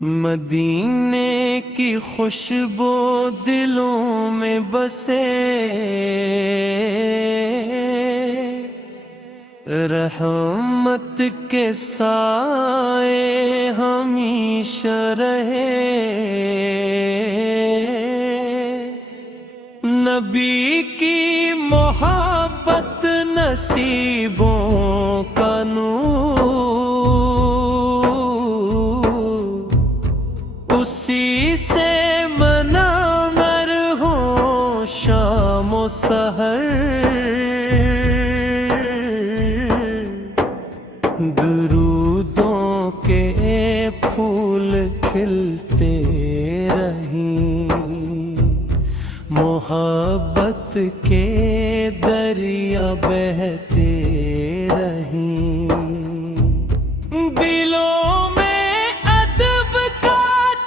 مدینے کی خوشبو دلوں میں بسے، رحمت کے سائے ہمیشہ رہے، نبی کی محبت نصیبوں کا نور، اسی سے منور ہو شام و سحر، درودوں کے پھول کھلتے رہیں، محبت کے دریا بہتے رہیں، دلوں میں ادب کا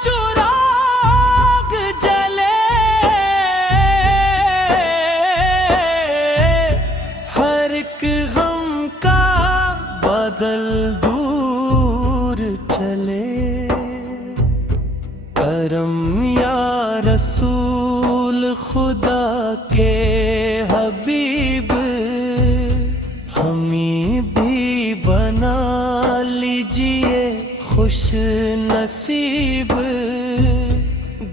چراغ جلے، ہر ایک غم کا بادل دور چلے، کرم یا رسول خدا کے حبیب، ہمیں بھی بنا لیجئے خوش نصیب،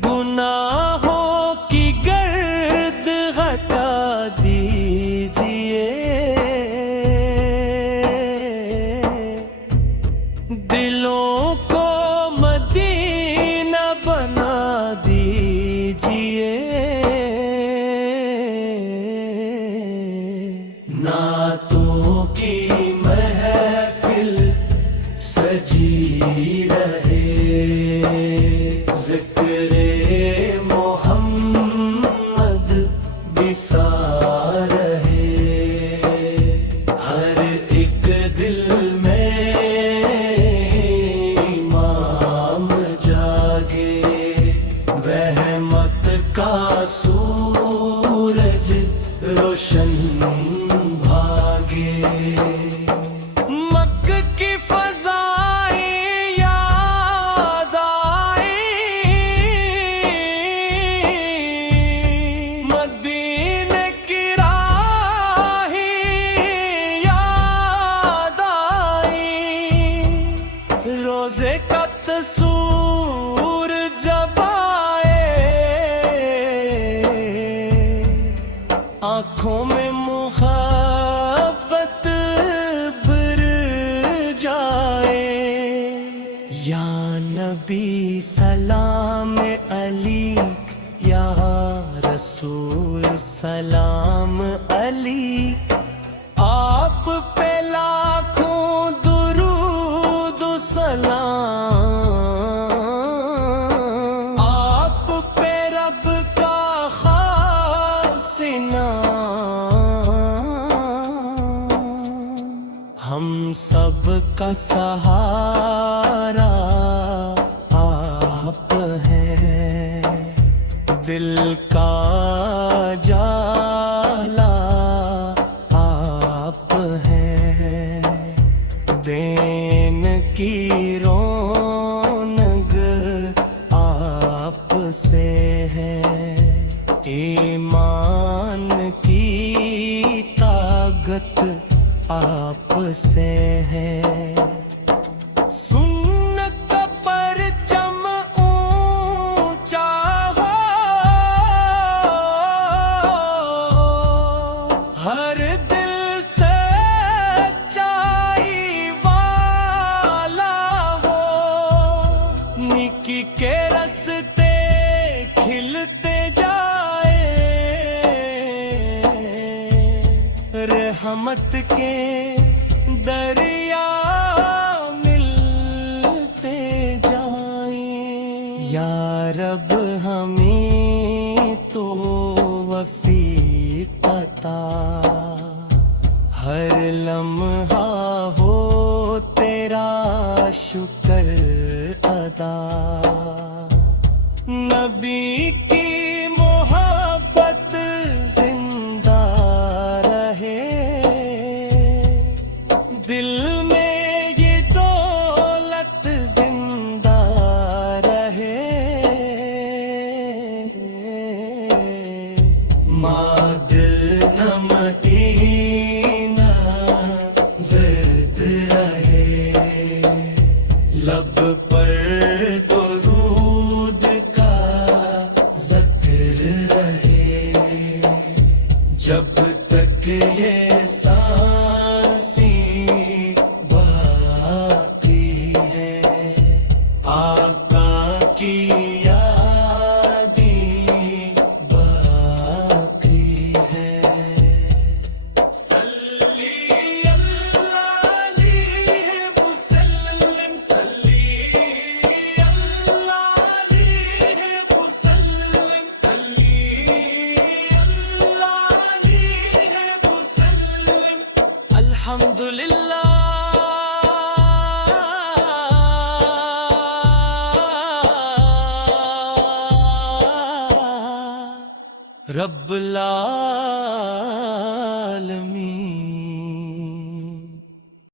گناہوں کی گرد ہٹا دیجئے، دلوں کو مدینہ بنا دیجئے، نعتوں کی محفل سجی رہے، ذکر محمد بسا رہے، ہر ایک دل میں امام جاگے، رحمت کا سورج روشن بھاگے، مکہ کی فضائیں یاد آئی، مدینے کی راہیں یاد آئی، روزے کا تصور جب آئے، آنکھوں میں محبت بھر جائے، یا نبی سلام علیک، یا رسول سلام علیک، آپ پہ لاکھوں درود و سلام، آپ پہ رب کا خاص انعام، ہم سب کا سہارا آپ ہیں، دل کا جالا آپ ہیں، دین کی رونق آپ سے ہے، ایمان کی طاقت آپ سے ہے، سنت کا پرچم اونچا ہو، ہر دل سے سچائی والا ہو، نیکی کے راستے کھلتے جائے، رحمت کے دریا ملتے جائیں، یا رب ہمیں تو وفیق عطا، ہر لمحہ ہو تیرا شکر ادا، نبی کی محبت جب تک یہ سانسی باقی ہے آقا کی یادیں باقی ہے صلی اللہ علیہ وسلم صلی اللہ علیہ وسلم صلی اللہ علیہ وسلم الحمدللہ رب العالمین